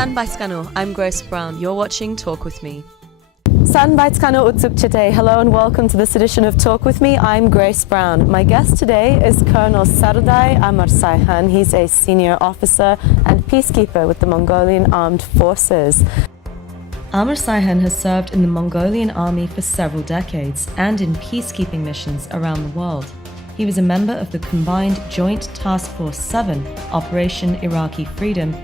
San Baiskano, I'm Grace Brown. You're watching Talk With Me. San Baiskano Utsukchite. Hello and welcome to this edition of Talk With Me. I'm Grace Brown. My guest today is Colonel S.Amarsaiхан. He's a senior officer and peacekeeper with the Mongolian Armed Forces. Amar-Saihan has served in the Mongolian army for several decades and in peacekeeping missions around the world. He was a member of the Combined Joint Task Force 7, Operation Iraqi Freedom,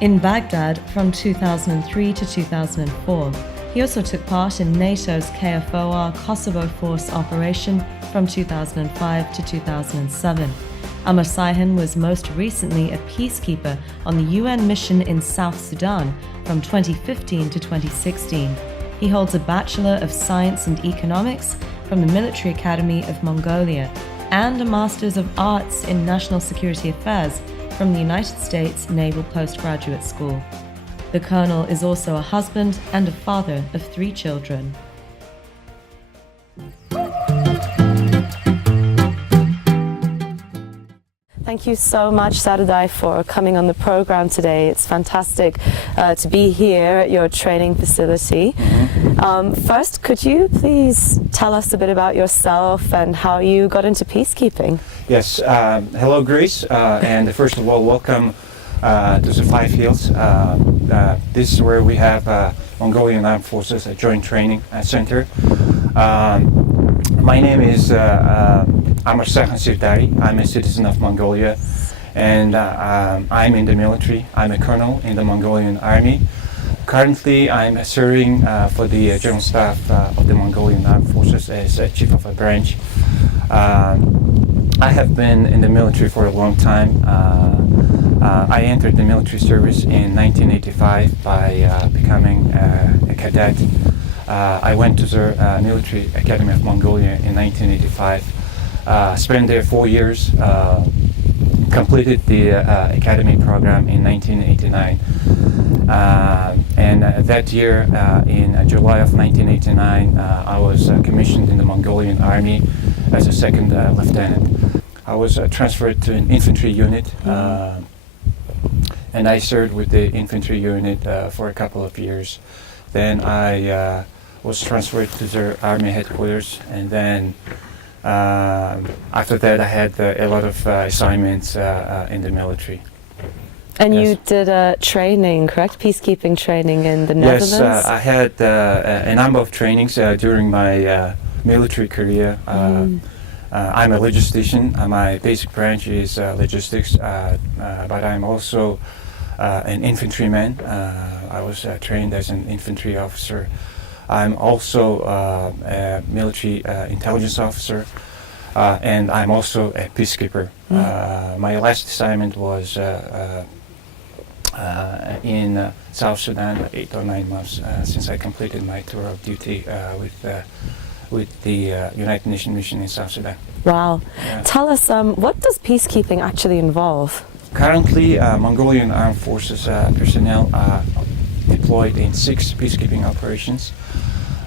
in Baghdad from 2003 to 2004. He also took part in NATO's KFOR Kosovo Force operation from 2005 to 2007. Amar-Saihan was most recently a peacekeeper on the UN mission in South Sudan from 2015 to 2016. He holds a Bachelor of Science and Economics from the Military Academy of Mongolia and a Master's of Arts in National Security Affairs from the United States Naval Postgraduate School. The Colonel is also a husband and a father of 3 children. Thank you so much, Saradai, for coming on the program today. It's fantastic to be here at your training facility. First, could you please tell us a bit about yourself and how you got into peacekeeping? Yes, hello Grace, and first of all, welcome to the Five Hills. This is where we have Mongolian Armed Forces, a joint training center. My name is Amar-Saihan Sirdari. I'm a citizen of Mongolia, and I'm in the military. I'm a colonel in the Mongolian army. Currently, I'm serving for the General Staff of the Mongolian Armed Forces as Chief of a Branch. I have been in the military for a long time. I entered the military service in 1985 by becoming a cadet. I went to the Military Academy of Mongolia in 1985. Spent there 4 years, completed the academy program in 1989. And that year, in July of 1989, I was commissioned in the Mongolian Army as a second lieutenant. I was transferred to an infantry unit, and I served with the infantry unit for a couple of years. Then I was transferred to the Army headquarters, and then after that I had a lot of assignments in the military. And yes. You did training, correct? Peacekeeping training in the Netherlands? Yes, I had a number of trainings during my military career. I'm a logistician. My basic branch is logistics, but I'm also an infantryman. I was trained as an infantry officer. I'm also a military intelligence officer, and I'm also a peacekeeper. My last assignment was in South Sudan, 8 or 9 months since I completed my tour of duty with the United Nations mission in South Sudan. Wow. Yeah. Tell us, what does peacekeeping actually involve? Currently, Mongolian Armed Forces personnel are deployed in 6 peacekeeping operations,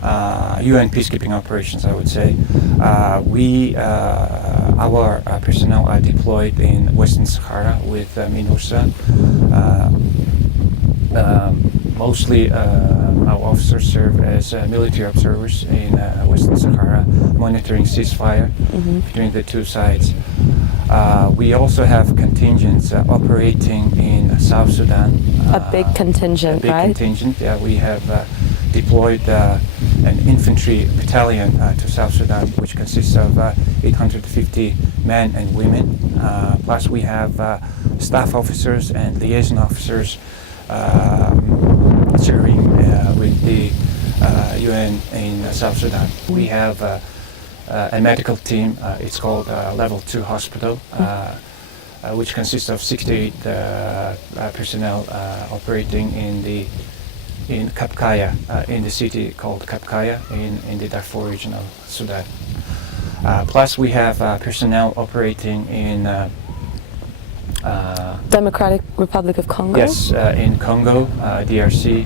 UN peacekeeping operations, I would say. Our personnel are deployed in Western Sahara with MINURSA. Mostly our officers serve as military observers in Western Sahara, monitoring ceasefire between the two sides. We also have contingents operating in South Sudan. A big contingent, right? A big contingent, yeah. We have deployed an infantry battalion to South Sudan, which consists of 850 men and women. Plus we have staff officers and liaison officers serving with the UN in South Sudan. We have a medical team. It's called Level 2 Hospital, which consists of 68 personnel operating in Kapkaya, in the city called Kapkaya in the Darfur region of Sudan. Plus we have personnel operating in Democratic Republic of Congo? Yes, in Congo, DRC,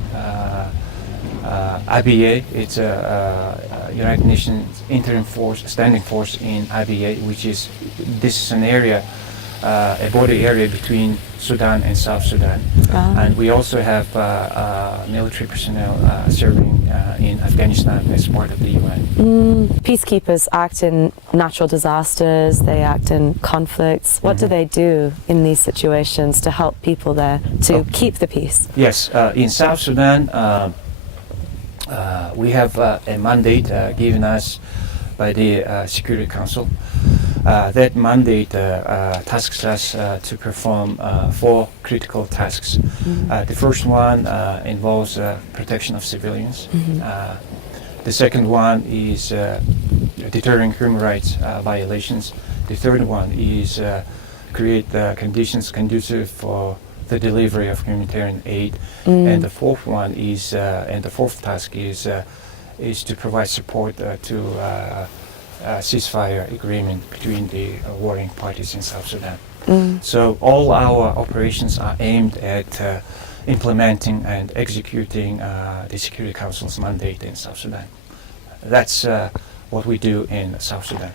IBA. It's a United Nations interim force, standing force in IBA, this is an area a border area between Sudan and South Sudan. And we also have military personnel serving in Afghanistan as part of the UN. Peacekeepers act in natural disasters, they act in conflicts. What do they do in these situations to help people there to keep the peace? Yes, in South Sudan, we have a mandate given us by the Security Council. That mandate tasks us to perform 4 critical tasks. The first one involves protection of civilians. The second one is deterring human rights violations. The third one is create conditions conducive for the delivery of humanitarian aid. And the fourth one is, and the fourth task is to provide support to ceasefire agreement between the warring parties in South Sudan. So all our operations are aimed at implementing and executing the Security Council's mandate in South Sudan. That's what we do in South Sudan.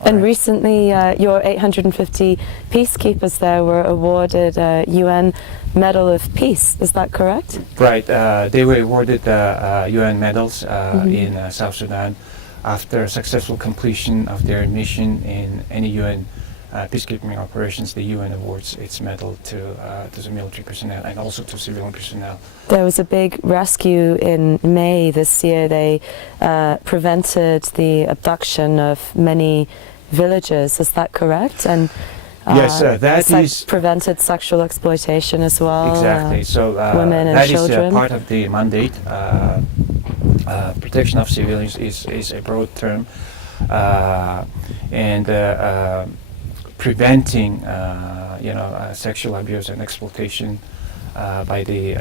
And recently your 850 peacekeepers there were awarded a UN Medal of Peace, is that correct? Right, they were awarded UN medals in South Sudan after successful completion of their mission in any UN peacekeeping operations. The UN awards its medal to the military personnel and also to civilian personnel. There was a big rescue in May this year. They prevented the abduction of many villagers, is that correct? And yes, that is prevented sexual exploitation as well. Exactly. So women and that children. Is part of the mandate. Protection of civilians is a broad term, and preventing, sexual abuse and exploitation by the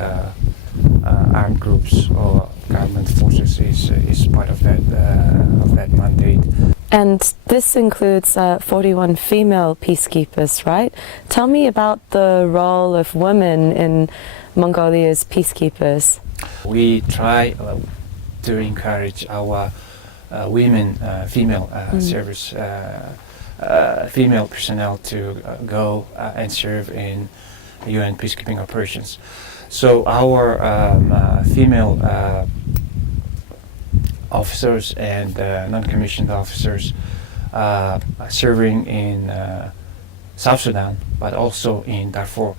armed groups or government forces is part of that mandate. And this includes 41 female peacekeepers, right? Tell me about the role of women in Mongolia's peacekeepers. We try to encourage our female service, female personnel to go and serve in UN peacekeeping operations. So our female officers and non-commissioned officers serving in South Sudan, but also in Darfur.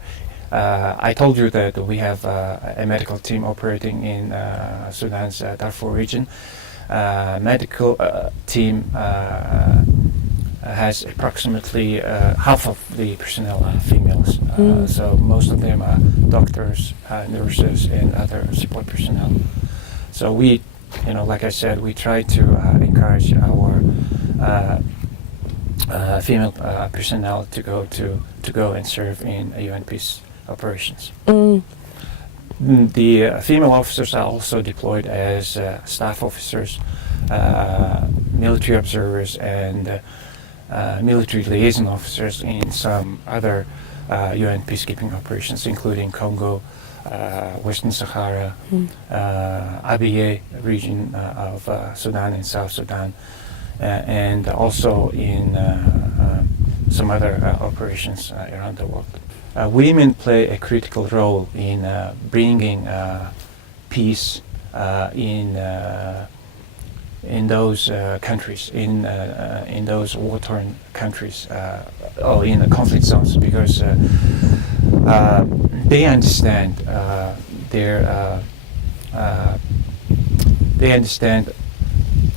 I told you that we have a medical team operating in Sudan's Darfur region. Medical team has approximately half of the personnel are females. So most of them are doctors, nurses, and other support personnel. So we, like I said, we try to encourage our female personnel to go and serve in UN peace operations. The female officers are also deployed as staff officers, military observers, and military liaison officers in some other UN peacekeeping operations, including Congo, Western Sahara, Abyei region of Sudan and South Sudan, and also in some other operations around the world. Women play a critical role in bringing peace in those countries, in those war-torn countries, or in the conflict zones, because they understand the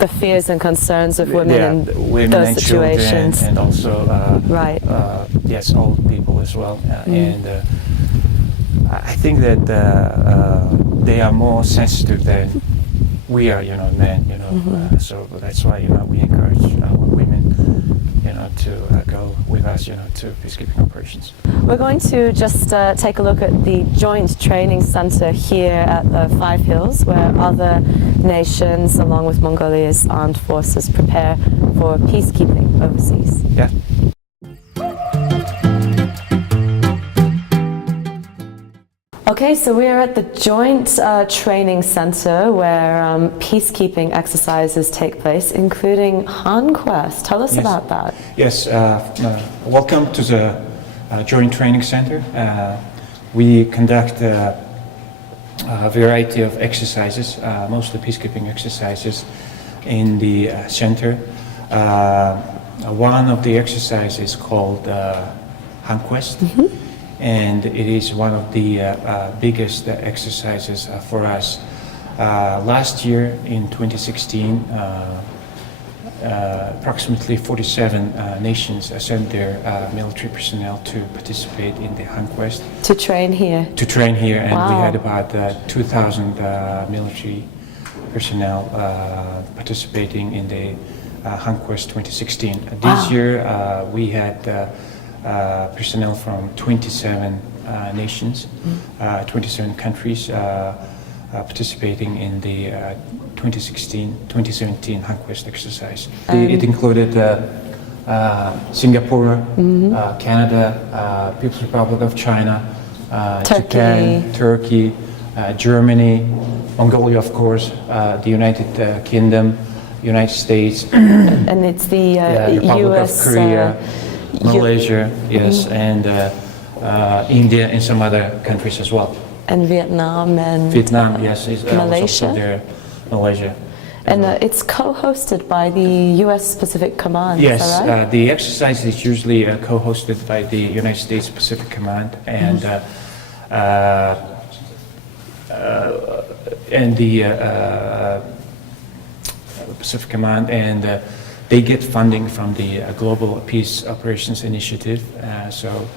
fears and concerns of women in women those and situations. children, and also right. Yes, old people as well. And I think that they are more sensitive than we are, men. So that's why we encourage our women, to go with us, to peacekeeping operations. We're going to just take a look at the Joint Training Center here at the Five Hills, where other nations, along with Mongolia's armed forces, prepare for peacekeeping overseas. Yeah. Okay, so we're at the Joint Training Center where peacekeeping exercises take place, including Conquest. Tell us about that. Yes, welcome to the Joint Training Center. We conduct a variety of exercises, mostly peacekeeping exercises in the center. One of the exercises is called Conquest, and it is one of the biggest exercises for us. Last year in 2016, approximately 47 nations sent their military personnel to participate in the Conquest. To train here? To train here, and Wow. we had about 2,000 military personnel participating in the Conquest 2016. This year we had personnel from 27 nations, 27 countries participating in the 2016-2017 Conquest exercise. It included Singapore, Canada, People's Republic of China, Japan, Turkey, Germany, Mongolia, of course, the United Kingdom, United States, and it's the Republic US, of Korea, Malaysia, yes, and India and some other countries as well. and Vietnam and Vietnam, yes, is Malaysia? also there. Malaysia. And it's co-hosted by the U.S. Pacific Command. Yes, is that right? the exercise is usually co-hosted by the United States Pacific Command and the Pacific Command, and they get funding from the Global Peace Operations Initiative. So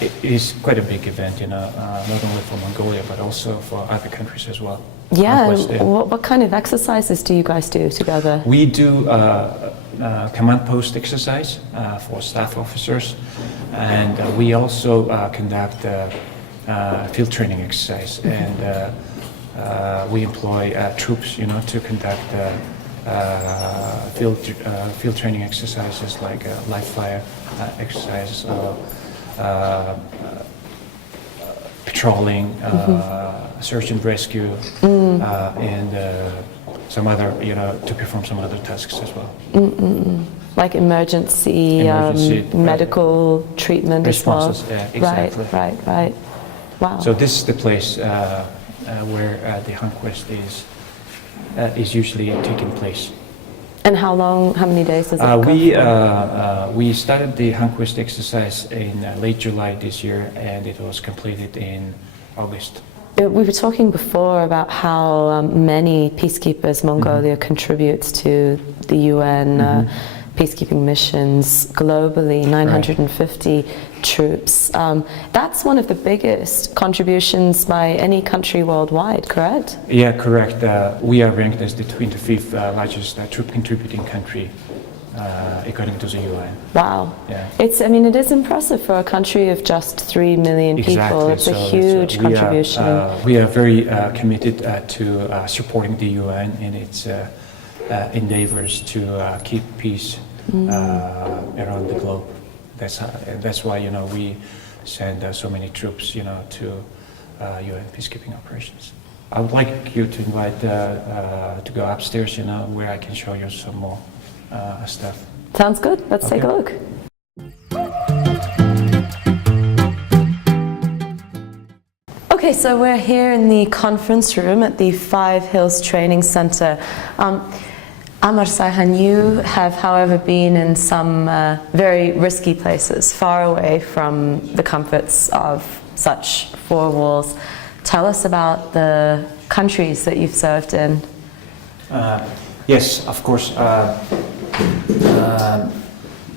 it is quite a big event, you know, not only for Mongolia but also for other countries as well. Yeah, Conquest, and what kind of exercises do you guys do together? We do command post exercise for staff officers, and we also conduct field training exercise, and we employ troops, you know, to conduct field training exercises like live fire exercises, patrolling, search and rescue, and some other, you know, to perform some other tasks as well. Like emergency medical treatment responses, as well? exactly. Right. Wow. So this is the place where the Conquest is usually taking place. And how many days does it go? We started the Conquest exercise in late July this year, and it was completed in August. We were talking before about how many peacekeepers Mongolia contributes to the UN peacekeeping missions globally, 950 troops. That's one of the biggest contributions by any country worldwide, correct? Yeah, correct. We are ranked as the 25th largest troop contributing country according to the UN. Wow. Yeah. It is impressive for a country of just 3 million people. Exactly. It's a huge contribution. We are very committed to supporting the UN in its endeavors to keep peace around the globe. That's why, you know, we send so many troops, you know, to UN peacekeeping operations. I would like you to invite to go upstairs, you know, where I can show you some more stuff. Sounds good. Let's take a look. Okay, so we're here in the conference room at the Five Hills Training Center. S.Amarsaihan, you have, however, been in some very risky places, far away from the comforts of such four walls. Tell us about the countries that you've served in. Yes, of course.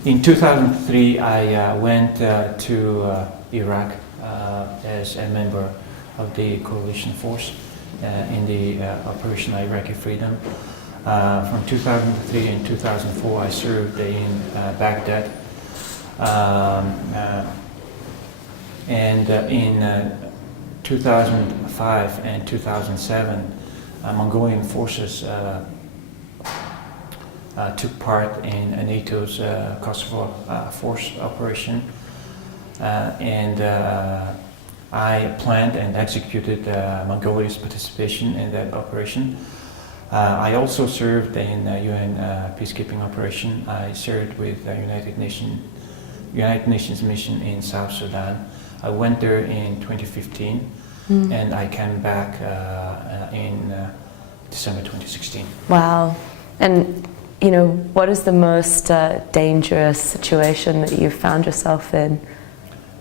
In 2003, I went to Iraq as a member of the coalition force in the Operation Iraqi Freedom. From 2003 and 2004, I served in Baghdad. And in 2005 and 2007, Mongolian forces took part in NATO's Kosovo force operation, and I planned and executed Mongolia's participation in that operation. I also served in UN peacekeeping operation. I served with United Nations United Nations mission in South Sudan. I went there in 2015, and I came back in December 2016. Wow. And, you know, what is the most dangerous situation that you've found yourself in?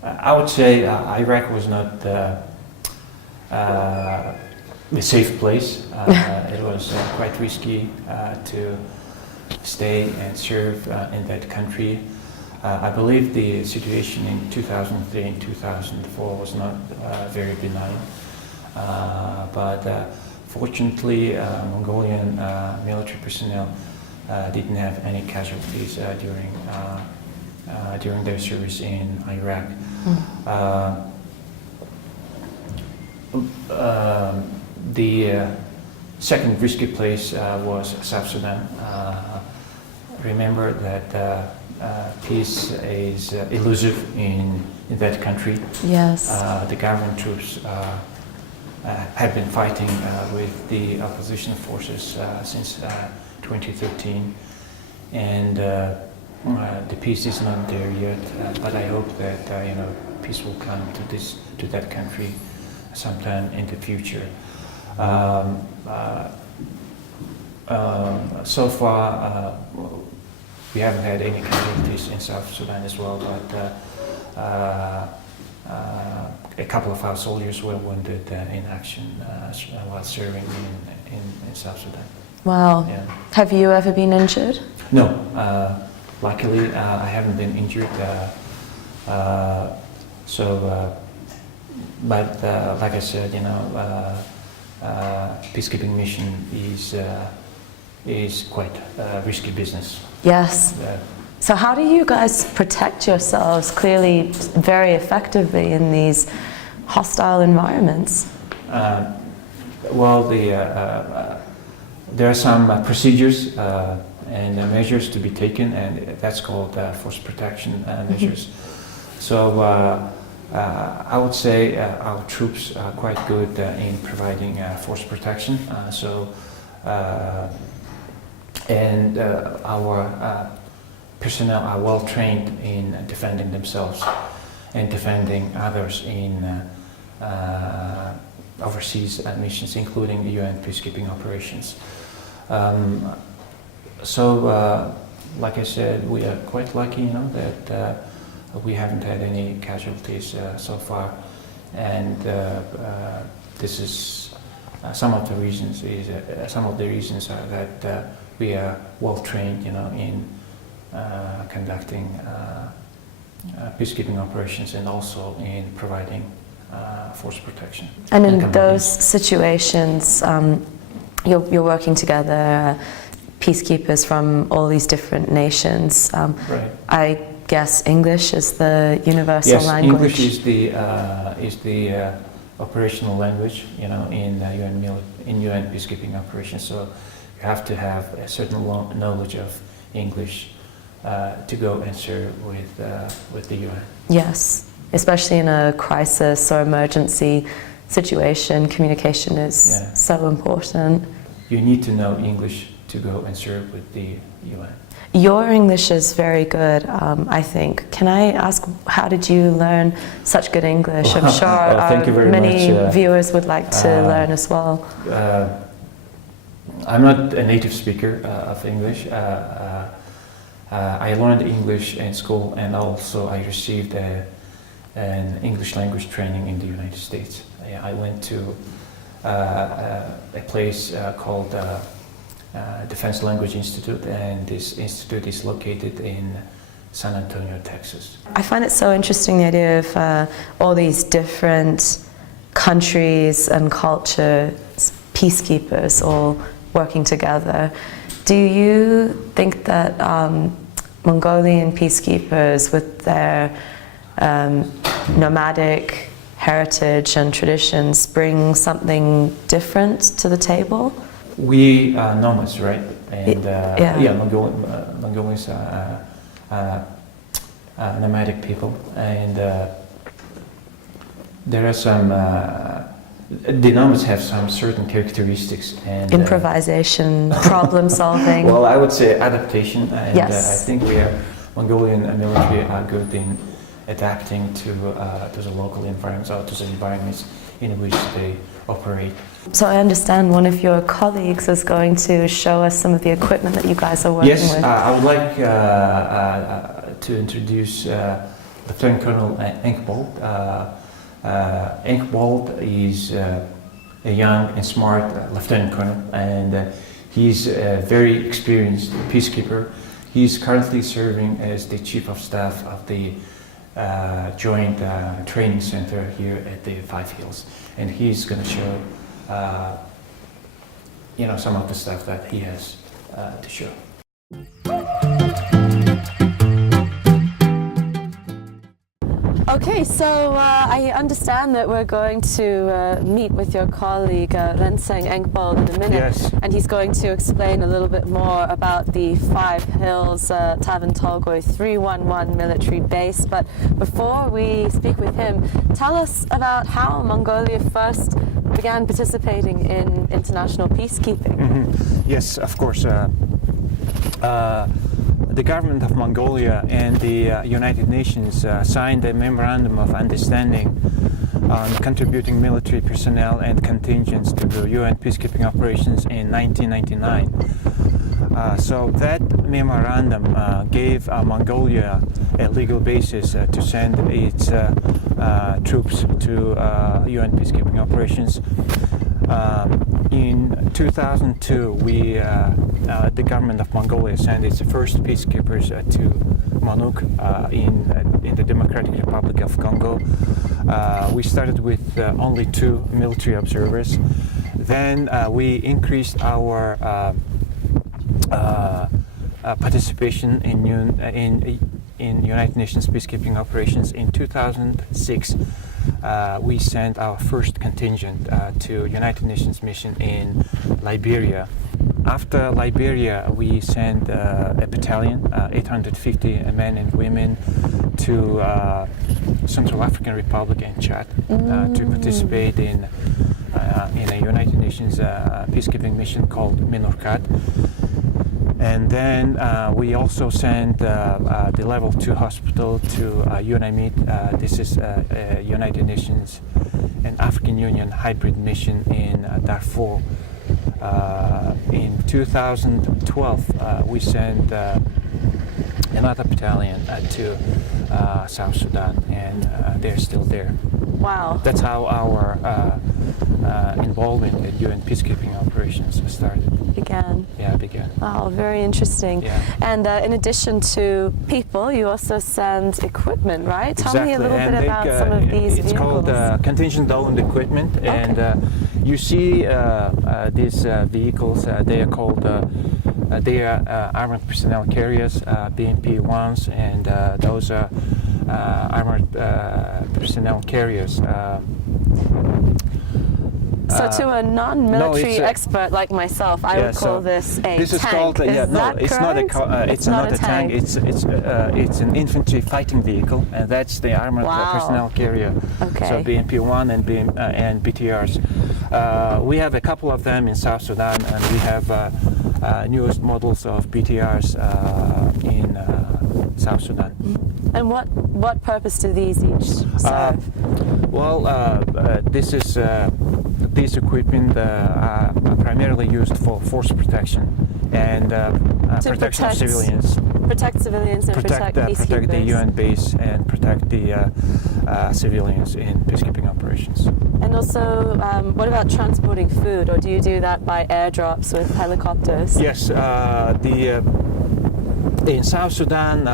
I would say Iraq was not a safe place. It was quite risky to stay and serve in that country. I believe the situation in 2003 and 2004 was not very benign, but fortunately Mongolian military personnel didn't have any casualties during their service in Iraq. The second risky place was South Sudan. Remember that peace is elusive in that country. Yes. The government troops have been fighting with the opposition forces since 2013, and the peace is not there yet. But I hope that peace will come to that country sometime in the future. So far, we haven't had any casualties in South Sudan as well, but a couple of our soldiers were wounded in action while serving in South Sudan. Wow. Yeah. Have you ever been injured? No, luckily I haven't been injured. But like I said, peacekeeping mission is quite risky business. Yes. So how do you guys protect yourselves clearly very effectively in these hostile environments? Well, there are some procedures and measures to be taken, and that's called force protection measures. So I would say our troops are quite good in providing force protection. And our personnel are well trained in defending themselves and defending others in overseas missions, including the UN peacekeeping operations. Like I said, we are quite lucky, that we haven't had any casualties so far, and this is some of the reasons. Some of the reasons are that we are well trained, in conducting peacekeeping operations and also in providing force protection. And in those situations, you're working together, peacekeepers from all these different nations. Right. I guess English is the universal language. Yes, English is the operational language, in UN peacekeeping operations. So you have to have a certain knowledge of English to go and serve with the UN. Yes, especially in a crisis or emergency situation, communication is so important. You need to know English to go and serve with the UN. Your English is very good, I think. Can I ask, how did you learn such good English? I'm sure many viewers would like to learn as well. I'm not a native speaker of English. I learned English in school, and also I received an English language training in the United States. I went to a place called Defense Language Institute, and this institute is located in San Antonio, Texas. I find it so interesting, the idea of all these different countries and cultures, peacekeepers all working together. Do you think that Mongolian peacekeepers, with their nomadic heritage and traditions, bring something different to the table? We are nomads, right? And Mongolians are nomadic people, and there are some. The nomads have some certain characteristics and improvisation, problem solving. Well, I would say adaptation, and yes. I think we are Mongolian military are good in adapting to the local environments or to the environments in which they operate. So I understand one of your colleagues is going to show us some of the equipment that you guys are working with. Yes, I would like to introduce Lieutenant Colonel Enkbold. Enkbold is a young and smart lieutenant colonel, and he's a very experienced peacekeeper. He's currently serving as the chief of staff of the joint training center here at the Five Hills, and he's going to show some of the stuff that he has to show. Okay, so I understand that we're going to meet with your colleague Renseng Enkbold in a minute, Yes. and he's going to explain a little bit more about the Five Hills Tavan Tolgoi 311 military base. But before we speak with him, tell us about how Mongolia first began participating in international peacekeeping. Mm-hmm. Yes, of course. The government of Mongolia and the United Nations signed a memorandum of understanding on contributing military personnel and contingents to the UN peacekeeping operations in 1999. So that memorandum gave Mongolia a legal basis to send its troops to UN peacekeeping operations. In 2002, the government of Mongolia sent its first peacekeepers to Manuk in the Democratic Republic of Congo. We started with only 2 military observers. Then we increased our participation in United Nations peacekeeping operations. In 2006, we sent our first contingent to United Nations mission in Liberia. After Liberia, we sent a battalion, 850 men and women, to Central African Republic and Chad to participate in a United Nations peacekeeping mission called MINURCAT. And then we also sent the Level 2 hospital to UNAMID. This is a United Nations and African Union hybrid mission in Darfur. In 2012, we sent another battalion to South Sudan, and they're still there. Wow. That's how our involvement in UN peacekeeping operations started. Began. Yeah, began. Wow, very interesting. Yeah. And in addition to people, you also send equipment, right? Tell me a little bit about some of these it's vehicles. called contingent-owned equipment, and you see these vehicles. They are called armored personnel carriers, BMP-1s, and those are armored personnel carriers. So to a non-military expert like myself, I would call this a tank. This is called Is that it's correct? not it's not a tank. It's an infantry fighting vehicle, and that's the armored personnel carrier. Okay. So BMP-1 and BTRs. We have a couple of them in South Sudan, and we have newest models of BTRs in South Sudan. And what purpose do these each serve? These equipment are primarily used for force protection and protection of civilians. Protect civilians and protect peacekeepers. Protect the UN base and protect the civilians in peacekeeping operations. And also, what about transporting food, or do you do that by airdrops with helicopters? Yes, in South Sudan,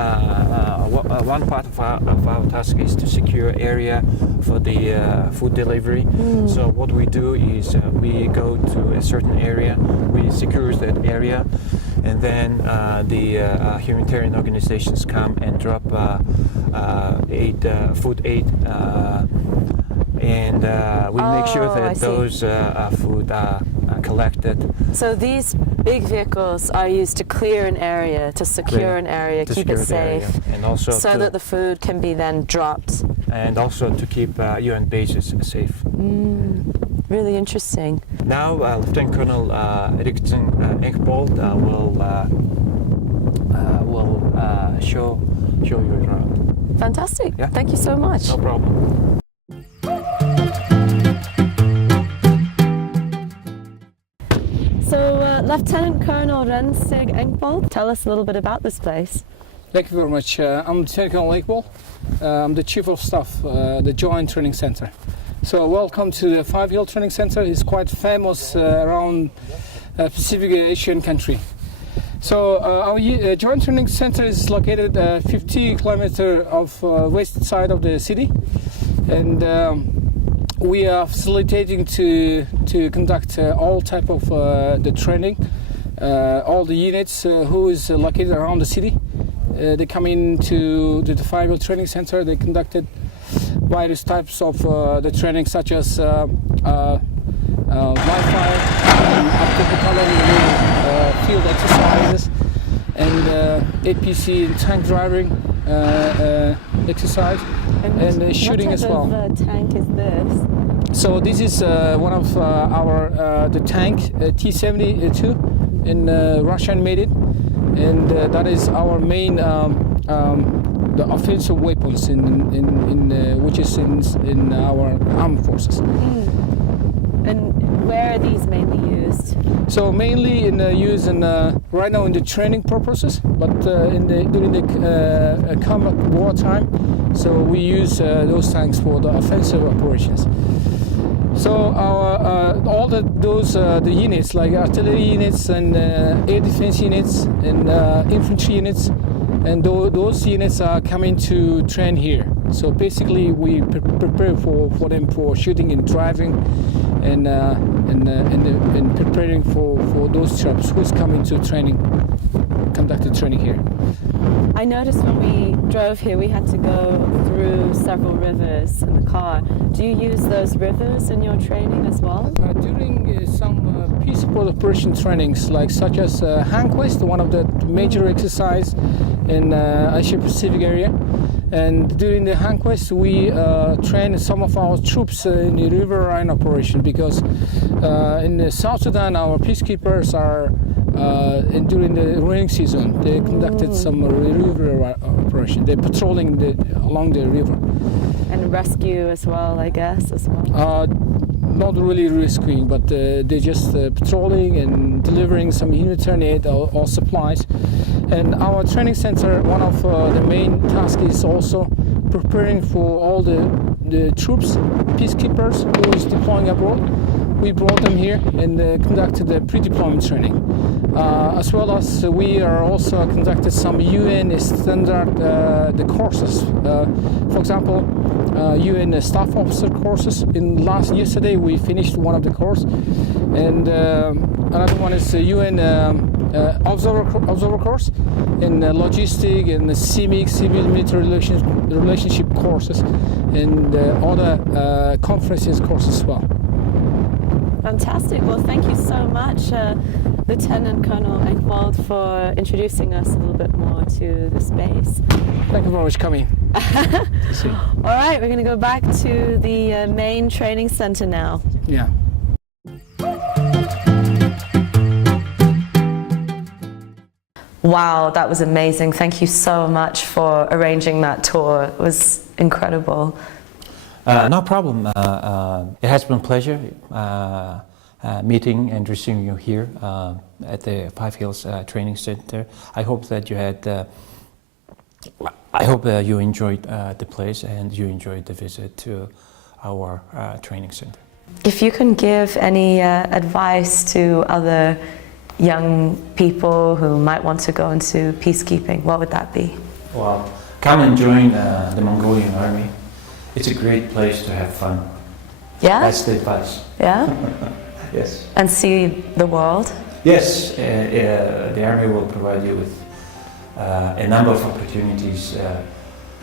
one part of our task is to secure area for the food delivery. So what we do is we go to a certain area, we secure that area, and then the humanitarian organizations come and drop food aid, and we make sure that those food are collected. So these big vehicles are used to clear an area, to secure an area, keep it safe, and also so that the food can be then dropped. And also to keep UN bases safe. Really interesting. Now, Lieutenant Colonel Renseng Enkbold will show you around. Fantastic. Yeah. Thank you so much. No problem. So, Lieutenant Colonel Rensig Engvold, tell us a little bit about this place. Thank you very much. I'm Lieutenant Colonel Engvold. I'm the Chief of Staff, the Joint Training Center. So welcome to the Five Hill Training Center. It's quite famous around Pacific Asian country. So our Joint Training Center is located 50 kilometers of west side of the city, and we are facilitating to conduct all type of the training. All the units who is located around the city, they come into the Five Hill Training Center. They conducted various types of the training, such as Wi-Fi, field exercises, and APC and tank driving exercise, and shooting as well. What type of tank is this? So this is one of our the tank T-72 in Russian made it, and that is our main the offensive weapons in which is in our armed forces. And where are these mainly used? So mainly in use in right now in the training purposes, but during the combat wartime, so we use those tanks for the offensive operations. So our all those the units like artillery units and air defense units and infantry units, and those units are coming to train here. So basically, we prepare for them for shooting and driving, and preparing for those troops who's coming to training, conducted training here. I noticed when we drove here, we had to go through several rivers in the car. Do you use those rivers in your training as well? During some peace support operation trainings, like such as Hanquest, one of the major exercise in Asia Pacific area, and during the Hanquest, we train some of our troops in the River Rhine operation, because in the South Sudan, our peacekeepers are during the rainy season, they conducted some river operation. They're patrolling along the river. And rescue as well, I guess, as well. Not really rescuing, but they're just patrolling and delivering some humanitarian aid or supplies. And our training center, one of the main tasks is also preparing for all the troops, peacekeepers who is deploying abroad. We brought them here and conducted the pre-deployment training. As well as we are also conducted some UN standard the courses. For example, UN staff officer courses. Yesterday we finished one of the course, and another one is UN observer course in logistic and CIMIC, civil military relationship courses, and other conferences courses as well. Fantastic. Well, thank you so much, Lieutenant Colonel Engvold, for introducing us a little bit more to the space. Thank you very much for coming. All right, we're going to go back to the main training center now. Yeah. Wow, that was amazing. Thank you so much for arranging that tour. It was incredible. No problem. It has been a pleasure meeting and receiving you here at the Five Hills Training Center. I hope that you had. I hope you enjoyed the place and you enjoyed the visit to our training center. If you can give any advice to other young people who might want to go into peacekeeping, what would that be? Well, come and join the Mongolian Army. It's a great place to have fun. Yeah? That's the advice. Yeah? Yes. And see the world? Yes, the Army will provide you with a number of opportunities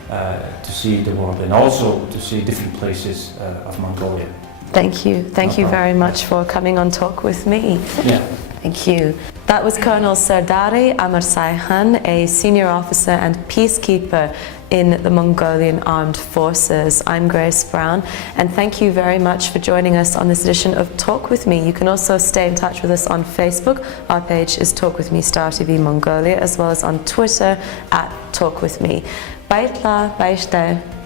to see the world and also to see different places of Mongolia. Thank you. Thank you very much for coming on Talk with me. Yeah. Thank you. That was Colonel S.Amarsaiхан, a senior officer and peacekeeper in the Mongolian Armed Forces. I'm Grace Brown, and thank you very much for joining us on this edition of Talk With Me. You can also stay in touch with us on Facebook. Our page is Talk With Me Star TV Mongolia, as well as on Twitter at Talk With Me. Baitla, baishte.